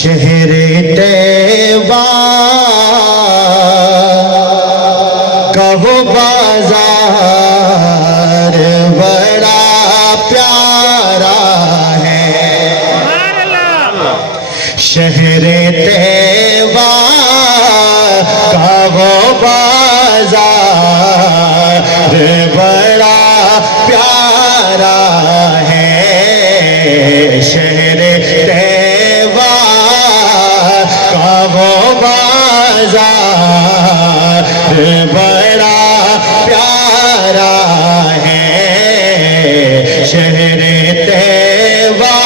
شہر طیبہ کا وہ بازار بڑا پیارا ہے، شہر طیبہ کا وہ بازار بڑا پیارا ہے، شہر طیبہ کا وہ بازار بڑا پیارا ہے، شہر طیبہ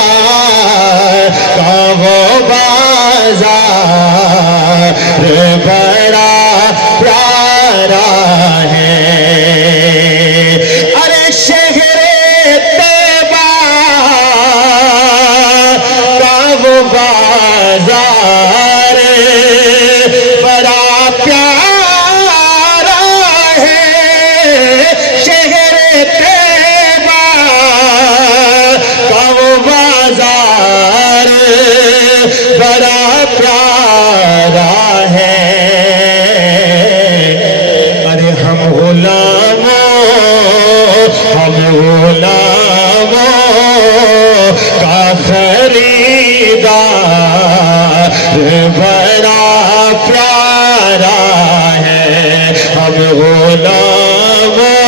کا وہ بازار بڑا پیارا ہے۔ ارے شہر طیبہ کا وہ بازار بڑا پیارا ہے، شہر طیبہ کا وہ بازار بڑا پیارا ہے۔ ارے ہم غلاموں کا خریدار بڑا پیارا ہے، ہم غلاموں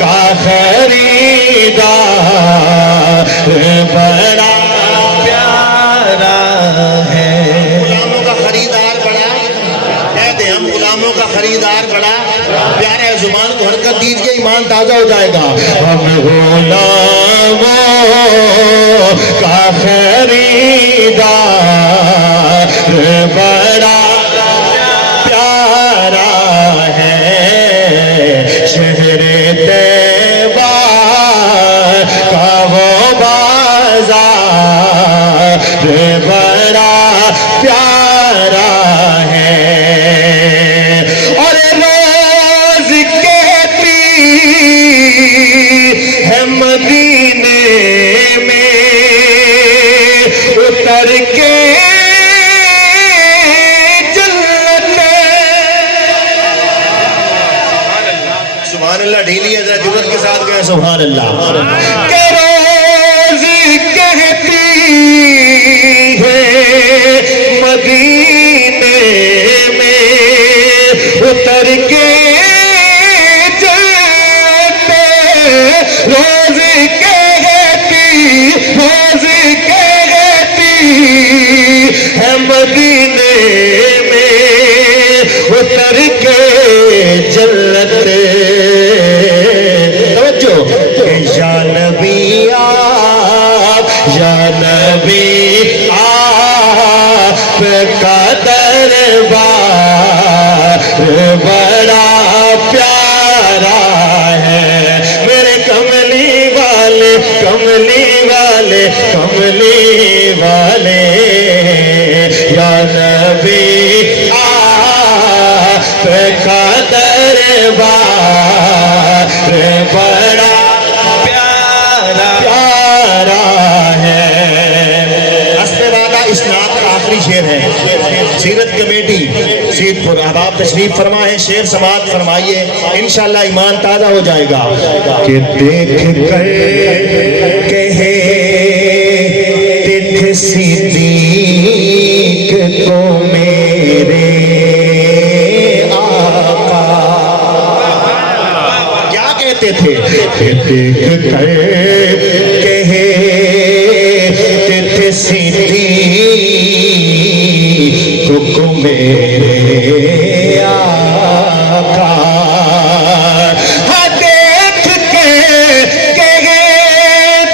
کا خریدار بڑا پیارا ہے۔ غلاموں کا خریدار بڑا، کہہ دیں ہم غلاموں کا خریدار بڑا پیارا ہے۔ زبان کو حرکت دیجئے، ایمان تازہ ہو جائے گا۔ ہم غلاموں کا خریدار بڑا پیارا ہے، شہر طیبہ کا وہ بازار بڑا پیارا ہے۔ اور روز کہتی ہے مدینے میں اتر کے سبحان اللہ، ڈھیلی ہے ذرا جرأت کے ساتھ کہیں سبحان اللہ۔ کہ روز کہتی ہے مدینے میں اتر کے جاتے، روز کہتی ہے مدینے میں اتر کے جنت، توجہ کہ یا نبی آپ، یا نبی آپ کا دربار بڑا پیارا ہے، میرے کملی والے کملی والے کملی والے، یا نبی آپ کا دربار بڑا پیارا ہے۔ اسبِ والا اسناد کا آخری شعر ہے۔ سیرت کمیٹی سید پور احباب تشریف فرمائے، شعر سماعت فرمائیے، انشاءاللہ ایمان تازہ ہو جائے گا۔ کہ دیکھ کر کہے تتھ صدیق کو میرے آقا، کیا کہتے تھے؟ کہ دیکھ کر کہے تتھ صدیق کو میرے آقا، ہاں دیکھ کے کہے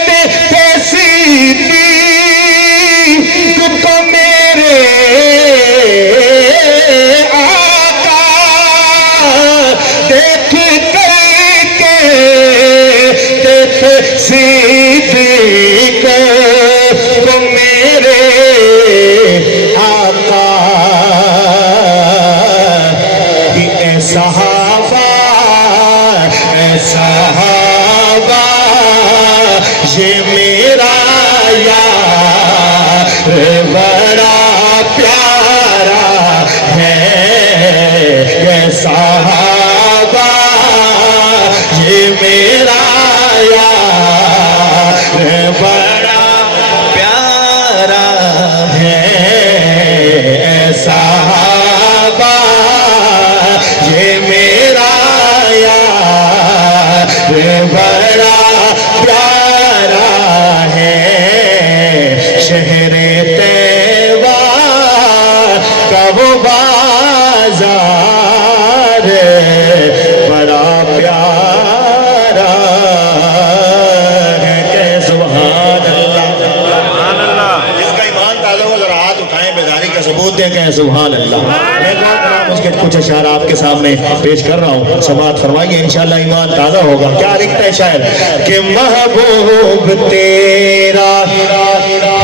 تتھ صدیق کو میرے آقا، دیکھ کے تتھ صدیق کو میرے آقا، اے صحابہ یہ میرا یار بڑا پیارا ہے شہر طیبہ کا وہ بازار بڑا پیارا ہے کہ سبحان اللہ جس کا ایمان تازہ ہو ذرا ہاتھ اٹھائیں بیداری کا ثبوت دیں کہ سبحان اللہ میں اس کے کچھ اشعار آپ کے سامنے پیش کر رہا ہوں سماعت فرمائیے انشاءاللہ ایمان تازہ ہوگا کیا لکھتا ہے شاعر کہ محبوب تیرا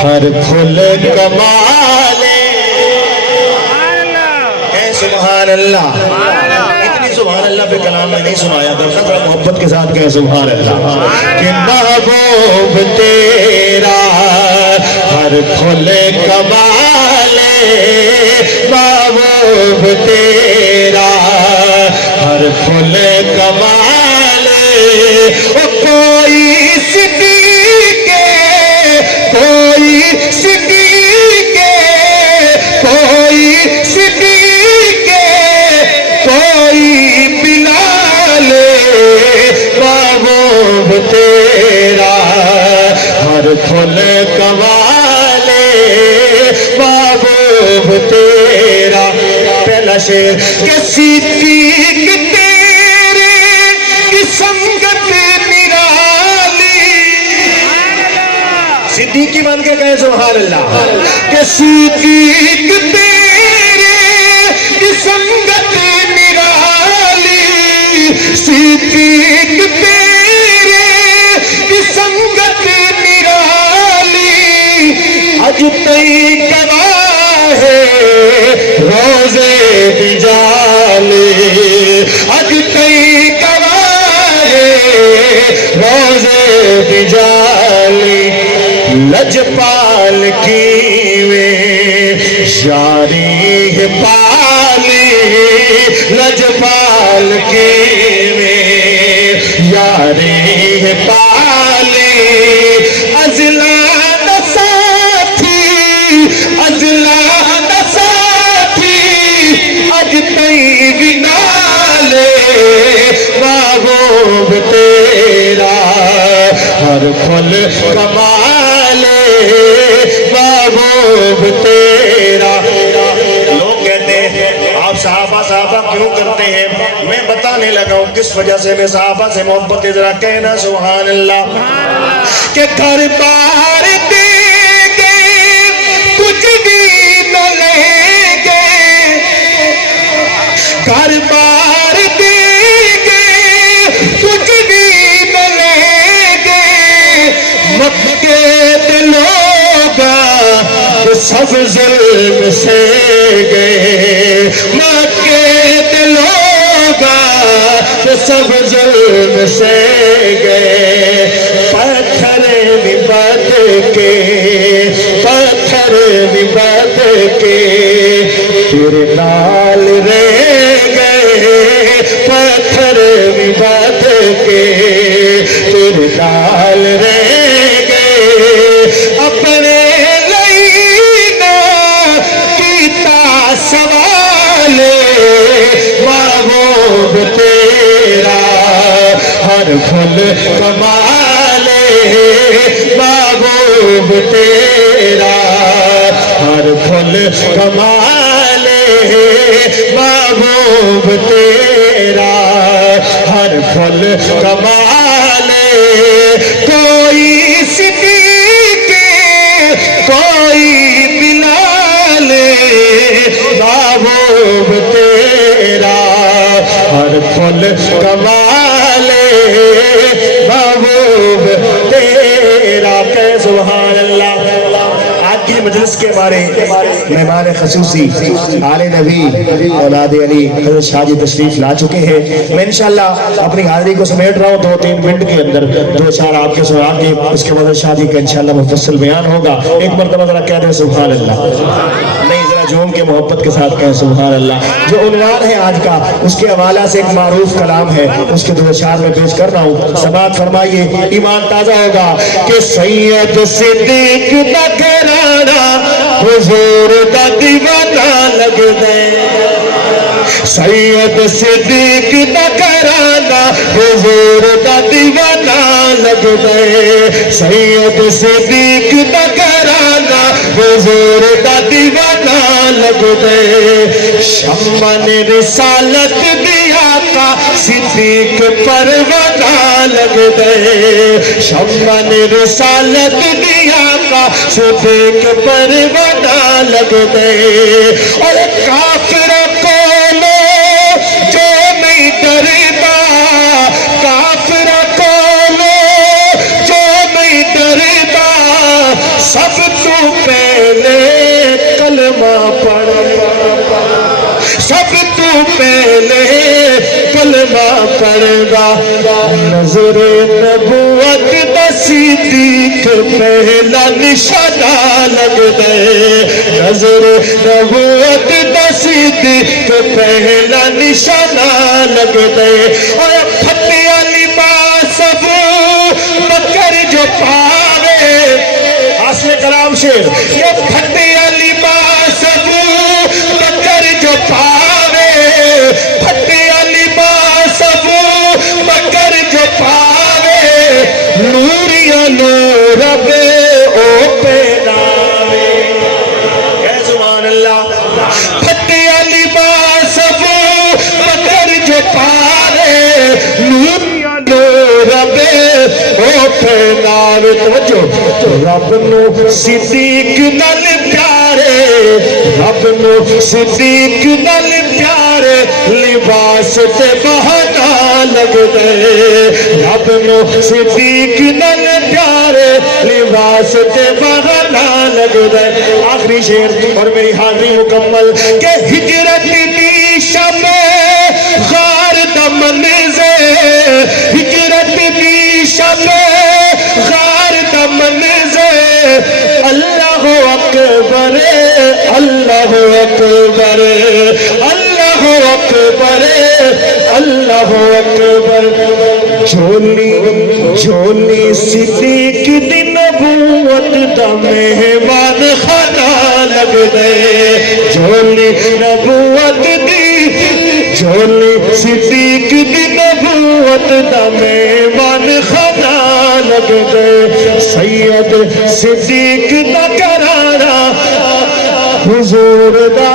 ہر پھول کمال سبحان اللہ اتنی سبحان اللہ پہ کلام میں نہیں سنایا کرتا تھا محبت کے ساتھ کہیں سبحان اللہ کہ محبوب تیرا ہر پھول کمال محبوب تیرا ہر پھول کمال کوئی صدیق کوئی صدیق کوئی صدیق کوئی بلال محبوب تیرا ہر پھول کمال محبوب تیرا پہلا شعر کہ صدیق تیرے کی سنگت نرالی صدیقی بن کے کہے سبحان اللہ کہ صدیق تیرے کی سنگت نرالی صدیق تیرے کی سنگت نرالی اج تئی گواہ ہے روزے بجالی اج تئی گواہ ہے روزے بجالی لجپال کیویں یاری پالی لجپال کیویں یاری پالی ازلان ساتھی ازلان ساتھی اج تئی بنالے محبوب تیرا ہر پھول کمال محبوب تیرا لوگ کہتے ہیں آپ صحابہ کیوں کرتے ہیں میں بتانے لگا ہوں کس وجہ سے میں صحابہ سے محبت ذرا کہنا سبحان اللہ کہ گھر بار دے گے کچھ بھی نہ لیں گے گھر بار دے گے کچھ بھی نہ لیں گے مکے کے لوگ سب ظلم سے گئے مکے کے لوگ سب ظلم سے گئے پتھر بھی بد کے پتھر بھی بد کے تیرے نال رہ گئے پتھر بھی بد کے تیرے نال رہ گئے اپنے سوال محبوب تیرا ہر پھول کمال محبوب تیرا ہر پھول کمال محبوب تیرا ہر پھول کمال کوئی صدیق کوئی بلال محبوب تیرا ہر پھول کمال محبوب تیرا کہ سبحان اللہ آج کی مجلس کے بارے مہمان خصوصی آل نبی اولاد علی حضرت شاہ جی تشریف لا چکے ہیں میں انشاءاللہ اپنی حاضری کو سمیٹ رہا ہوں 2-3 منٹ کے اندر دو چار آپ کے سنا کے اس کے بعد شاہ جی کا انشاءاللہ مفصل بیان ہوگا ایک مرتبہ ذرا کہہ دیں سبحان اللہ نہیں ذرا جوم کے محبت کے ساتھ کہیں سبحان اللہ جو عنوان ہے آج کا اس کے حوالہ سے ایک معروف کلام ہے اس کے 2 اشعار میں پیش کر رہا ہوں سماعت فرمائیے ایمان تازہ ہوگا کہ سید صدیق دا گھرانہ حضور دا دیوانہ لگ دے سید صدیق دا گھرانہ حضور دا دیوانہ لگ گئے سید صدیق دا گھرانہ حضور دا دیوانہ لگ گئے شمع نے رسالت دی آقا صدیق پروانہ لگ گئے شمع نے رسالت دی آقا صدیق پروانہ لگ گئے اور کافر کولو جو نہیں ڈرتا کافر کولو جو نہیں ڈرتا سب تو پہلے کلمہ پڑھ سب تو پہلے کلمہ پڑھا نظر نبوت دا صدیق پہلا نشانہ لگ گئے نظر نبوت دا صدیق پہلا نشانہ لگ گئے اور پھٹے علی سب بکر جو پاوے حاصل کلام شیر یہ پھٹے علی سب بکر جو پاوے پھٹے علی سب بکر جو پاوے نوریا نور بے او پہناوے اے سبحان اللہ پھٹے علی سب بکر جو پاوے نوریا نور بے او پہناوے توجہ رب نو صدیق نال پیارے رب نو صدیق نال پیارے لباس تے بہانا لگ گئے رب نو صدیق نال پیارے لباس تے بہانا لگ گئے آخری شعر اور میری حاضری مکمل کہ ہجرت دی شب غار دا منظر ہجرت دی شب غار دا منظر اللہ اکبر اللہ اکبر اللہ اکبر اللہ اکبر جھولی جھولی صدیق دی نبوت دا مہمان خانہ لگ گئے جھولی نبوت دی جھولی صدیق دی نبوت دا مہمان خانہ لگ گئے سید صدیق دا گھرانہ حضور دا